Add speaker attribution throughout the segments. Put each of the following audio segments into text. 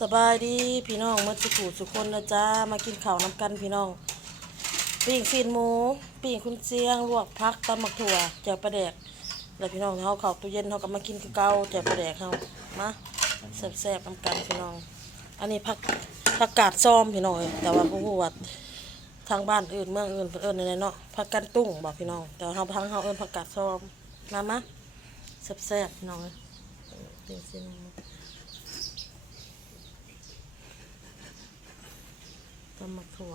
Speaker 1: สบายดีพี่น้องเมื่อสุขูสุกคนนะจ้ามากินข้าวน้ำกันพี่น้องปิ้งซีนหมูปิ้งคุณเสียงลวกพักตำมักถั่วแจ่ปลาแดกแล้วพี่น้องเขาเข้าตู้เย็นเขาก็มากินคือเก่าแจ่ปลาแดกเขามาแซ่บๆน้ำกันพี่น้อง อันนี้ผักผักกาดซ้อมพี่น้องแต่ว่าผู้ว่าทางบ้านอื่นเมืองอื่นเพิ่นเอิ้นในเนาะผักกันตุ้งบอกพี่น้องแต่เฮาทางเฮาเอิ้นผักกาดซ้อมมามาแซ่บๆพี่น้องเอ้ยปิ้งซีนหมู ตำมักถั่ว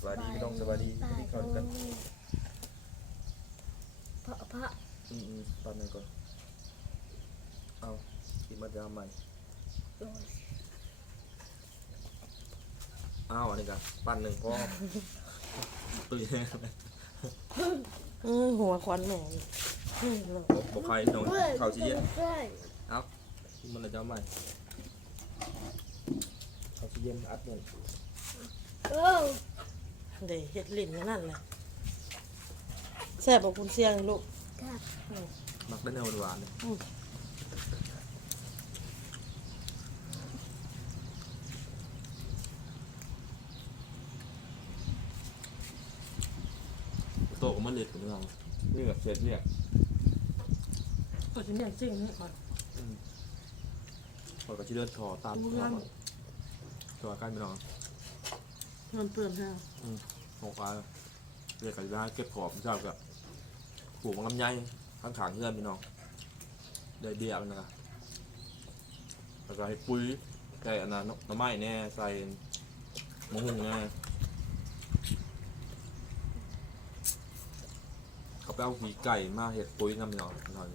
Speaker 2: สวัสดีพี่น้องสวัสดีสวัสดีก่อนกัน
Speaker 3: เพราะเพราะ
Speaker 2: อืมอืมตอนนึงก่อนเอาคิดมาจะทำใหม่อ้าวอันนี้กันปั้นหนึ่งพ่อตุ้ย
Speaker 1: อือหัวควันแหม่นี่อือเลย
Speaker 2: บอกใครน้องเขาชี้เย็น
Speaker 3: เพื่อน
Speaker 2: เอาคิดมันจะทำใหม่ เขาชี้เย็นอัดหนึ่ง
Speaker 3: โอ้
Speaker 1: เดี๋ยวเฮ็ดลิ้นอย่างนั่นเลยแซ่บบอกคุณเสียงลูก
Speaker 3: ครับ
Speaker 2: มักได้แนวหวานๆเลย
Speaker 1: อืม
Speaker 2: โตกับมันเล็ดกับเรานี่กับเศษเนี่ย
Speaker 1: ก็จะเมี่ยงซิ่งนี่ก่อน
Speaker 2: พอกับที่เลือดคอตาม
Speaker 1: ดู
Speaker 2: ตัว
Speaker 1: งาม
Speaker 2: ตัวใกล้ไม่น้อง
Speaker 1: เงินเปลือนแห้ง
Speaker 2: หกปลาเรียกกันได้เก็บขอบเจ้ากับปลูกมันลำไยข้างขางเพื่อนพี่น้องได้เบี้ยมันนะครับแล้วก็ให้ปุ๋ยใส่อันนั้นหน้ำไม้แน่ใส่มะฮุ่งแน่เขาไปเอาผีไก่มาเห็ดปุ๋ยน้ำพี่น้องหน่อย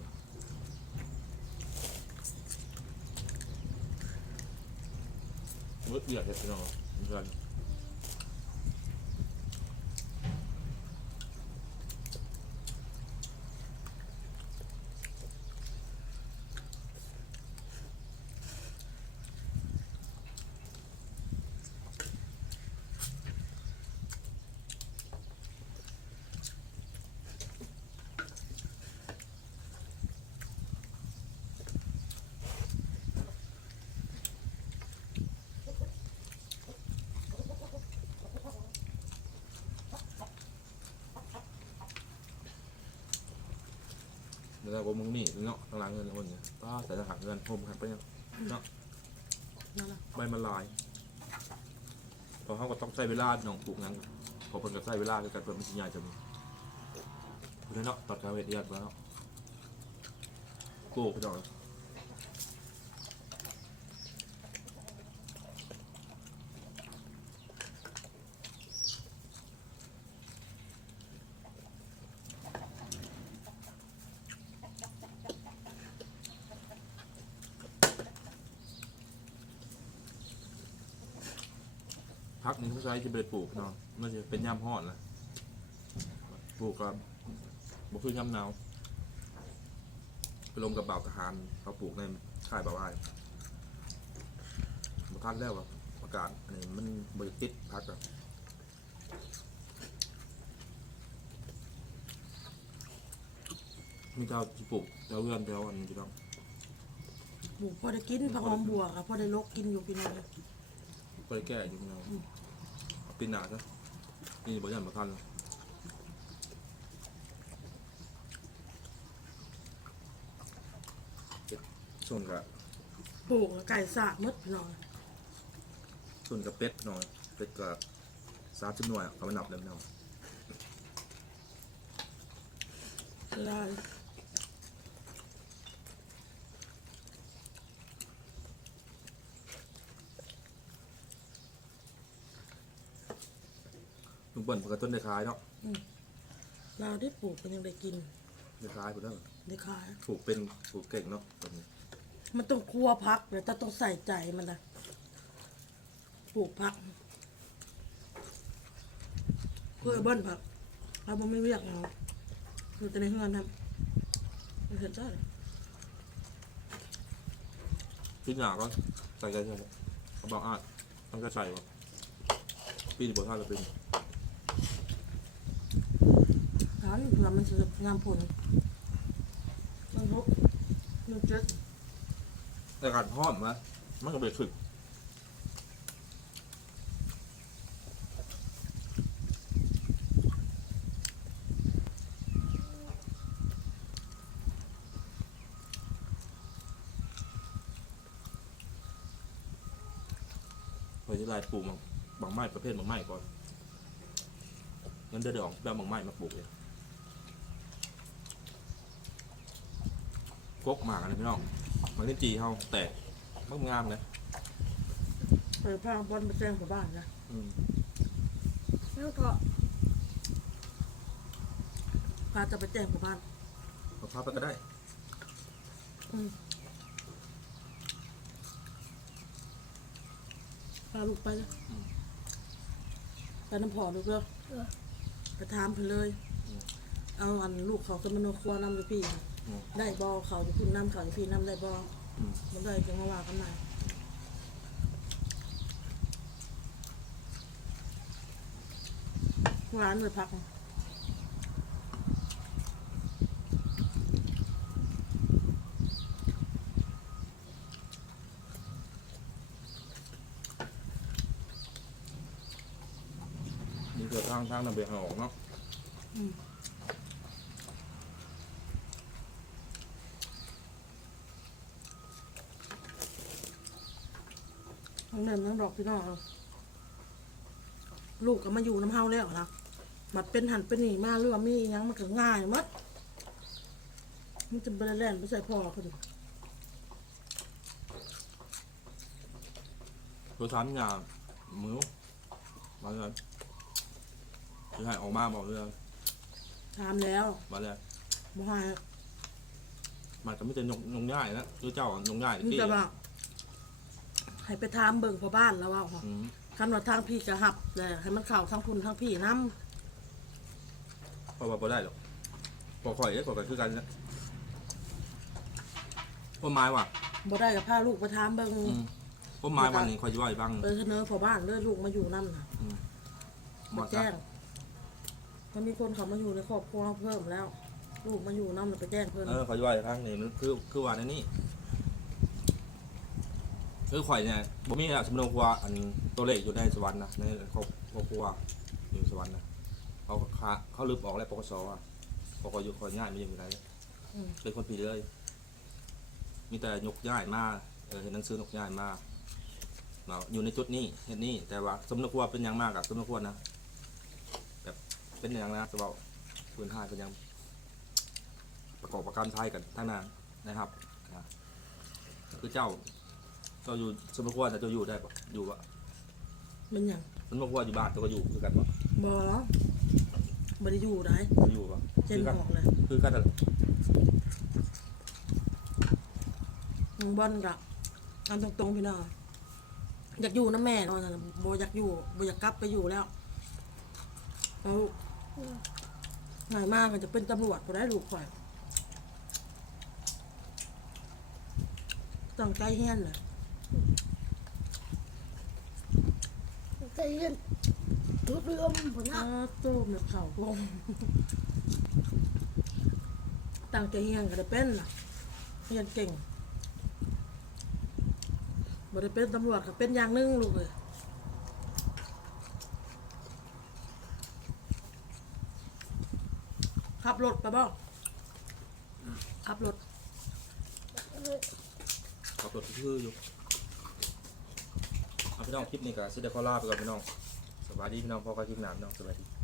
Speaker 2: มืดเดือดเห็ดพี่น้องเดือน ดี๋ยวเรามึงมีเนาะทางหลังเงินคนเนี่ยป้าใส่ทหารเงินโฮมครับไปยังเนาะ
Speaker 1: นั่นแหละ
Speaker 2: ใบมันลายเพอเขาก็ต้องใช้เวลาหนองปลูกงั้นพอเพิ่นก็ใช้เวลาคือการเพิ่นมันสิใหญ่จะมีคุณเนาะตัดกาเวทเอียดมาเนาะโก้พี่น้อง พักนี้เขาใช้จะไปปลูกเนาะมันจะเป็นย่ำฮอดนะปลูกกับบ่คือย่ำหนาวไปลงกับเบ่าทหารเขาปลูกในค่ายบ่าวไอ้บ่ทันแล้วอะอากาศอันนี้มันบริติดพักอะมีเจ้าที่ปลูกเจ้าเรือนเจ้าอันนี้พี่น้อง
Speaker 1: หมูพอได้กินผักหอมบัวค่ะพอได้ลกกินอยู่พี่น้อง
Speaker 2: ก็เลยแก้อยู่พี่น้องเอาปีหน้าซะนี่บ่ยันบ่ทันเลยเก็บส่วนกับ
Speaker 1: ปลูกไก่สากมดพี่น้อง
Speaker 2: ส่วนกับเป็ดหน่อย เป็ดกับสามสิบหน่วยเอาไปนับเลยพี่น้อง
Speaker 1: ได้
Speaker 2: ลุงเปิ้ลเพิ่นก็ต้นได้ขายเนาะ
Speaker 1: เราได้ปลูกก็ยังได้กิน
Speaker 2: ได้ขายเพิ่นเด้อ
Speaker 1: ได้ขาย
Speaker 2: ปลูกเป็นปลูกเก่งเนาะต้นนี้
Speaker 1: มันต้องครัวพักเดี๋ยวจะต้องใส่ใจมันนะปลูกพักเพื่อเบิ้ลผักเราบ่ไม่เรียกเอาคือจะในเฮือนครับมันเห็นได้
Speaker 2: ชิ้นหนาก็ใส่ใจใช่เขาบอกอาดต้องก็ใส่บ่ปีนี้บ่ทันแล้วเป็น
Speaker 1: ร้าน เผื่อมันจะงามผลมันทุกมันเจ็ด
Speaker 2: แต่การทอดมามันก็เบ็ดขึ้นเฮ้ยจะลายปลูกบางบางไม้ประเภทบางไม้ก่อนงั้นเดี๋ยวเดี๋ยวเอาแบบบางไม้มาปลูกเลย กกหมากอะไรพี่น้องมันเล่นจีเขาแตกมันงามเลย
Speaker 1: ไปพาบอลไปแจ้งชาวบ้านนะ
Speaker 2: อืม
Speaker 3: แล้วก็
Speaker 1: พาจะไปแจ้งชาวบ้าน
Speaker 2: เอาพาไปก็ได้
Speaker 1: พาลูกไปเลยไปน้ำพอลูกเด้อ
Speaker 3: เออ
Speaker 1: ไปถามเพิ่นเลย เอาอันลูกเขาสมโนครัวนำอยู่พี่
Speaker 2: อืม
Speaker 1: ได้บอเขาอยู่คุณนำเขาอยู่พี่นำได้บอ
Speaker 2: อืม
Speaker 1: มันได้จังมาว่ากันใหม่หวานเลยพัก
Speaker 2: นี่คือทางทางนำเบียงออกเนาะ
Speaker 1: ทั้งเนินทั้งดอกพี่น้องเอาลูกก็มาอยู่น้ำเฮาแล้วนะมันเป็นหันเป็นหนีมาเรื่องมีอิหยังมันก็ง่ายหมัดมันจะไปแล่นไปใส่พ่อคน
Speaker 2: ตัวสามอย่างมือมาเลยคือให้ออกมาบอกเลย
Speaker 1: ถามแล้ว
Speaker 2: มาเลย
Speaker 1: บ่ให้
Speaker 2: มันก็ไม่จะยงยงง่ายนะคือเจ้ายงง่าย
Speaker 1: มัน
Speaker 2: ที่
Speaker 1: จะว่า ให้ไปถามเบิ่งพ่อบ้านแล้วว่า
Speaker 2: อืม
Speaker 1: คำว่าทางพี่จะหับเลยให้มันเข่าทางคุณทางพี่น้
Speaker 2: เพราะว่าพอได้หรอกพอข่อยเอ้ยข่อยก็คือกันนะต้นไม้ว่ะำ
Speaker 1: บ่ได้กับพาลูกไปถามเบิ่ง
Speaker 2: อืมต้นไม้วันหนึงข่อยจะว่าอีกบ้าง
Speaker 1: ไปเสนอพ่อบ้านเลยลูกมาอยู่นั่นน่ะ
Speaker 2: หม
Speaker 1: มา
Speaker 2: ด
Speaker 1: แจ้งมันมีคนเขามาอยู่ในครอบครัวเพิ่มแล้ว ลูกมาอยู่นั่นไปแจ้งเพิ่น
Speaker 2: เออข่อยจะว่าอีกครั้งนี่มันคือคือว่าในนี่ คือข่อยเนี่ยบ่มีอะสมนครัวอันตัวเลขอยู่ในสวรรค์นะในครอบครอบครัวอยู่สวรรค์นะเขาขาเขาลืมออกแล้วปกสอะปกอยู่ข่อยง่ายไม่ยังอยู่ไหน
Speaker 1: อืม
Speaker 2: เป็นคนผิดเลย มีแต่ยกย้ายมาเออเห็นหนังสือยกย้ายมาเนาะอยู่ในจุดนี้เห็นนี่แต่ว่าสมนครัวเป็นอยังมากกับสมนครัวนะแบบเป็นอย่างนะจะบอกพื้นท่ายเป็นอยังประกอบประกันไทยกันทั้งนั้นนะครับนะคือเจ้า เจ้าอยู่สมนครัวแต่เจ้าอยู่ได้ปะอยู่ปะ
Speaker 1: เป็นหยัง
Speaker 2: สมนครัวอยู่บ้านเจ้าก็อยู่คือกันปะ
Speaker 1: บ่บ่ได้อยู่ได้
Speaker 2: อยู่ปะ
Speaker 1: เจน
Speaker 2: คือกัน
Speaker 1: ออกเลย
Speaker 2: คือกันนั่นแหละ
Speaker 1: น้องบอลกับอันตรงๆพี่น้องอยากอยู่นะแม่เนาะบ่อยากอยู่บ่อยากกลับไปอยู่แล้วเอาง่ายมากก็จะเป็นตำรวจก็ได้ลูกข่อยต้องใจเฮียนเลย
Speaker 3: จะเรียนทุกเรื่องผล
Speaker 1: อ้า
Speaker 3: นะ
Speaker 1: วตู้แบบเขาลงตั้งใจเฮียนก็ได้เป็นล่ะเฮียนเก่งบ่ได้เป็นตำรวจก็เป็นอย่างหนึงลูกเลยขับรถไปบ่ขับรถ
Speaker 2: ขอบคุณที่คืออยู่เอา พี่น้องคลิปนี้ก็สิได้ขอล่าไปก่อนพี่น้องสวัสดีพี่น้องพอกันคลิปหนาพี่น้องสวัสดี